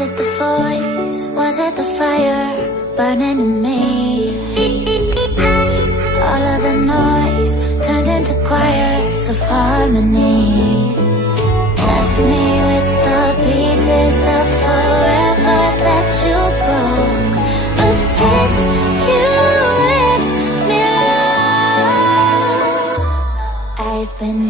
it the voice? Was it the fire burning in me? All of the noise turned into choirs of harmony. Left me with the pieces of forever that you broke. But since you left me alone, I've been